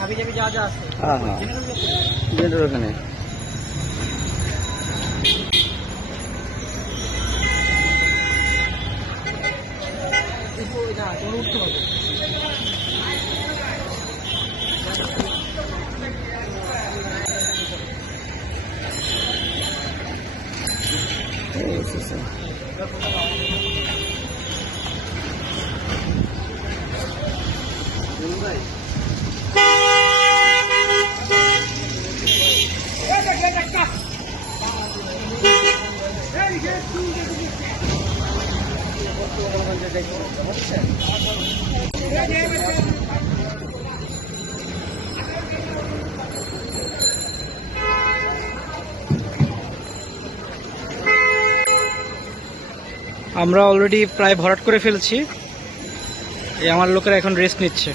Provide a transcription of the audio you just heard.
হাবি জাবি যা যা আছে। হ্যাঁ হ্যাঁ জেনারেটর ওখানে। না তোর উঠতে হবে। আমরা অলরেডি প্রায় ভরাট করে ফেলছি। এই আমার লোকেরা এখন রেস্ট নিচ্ছে।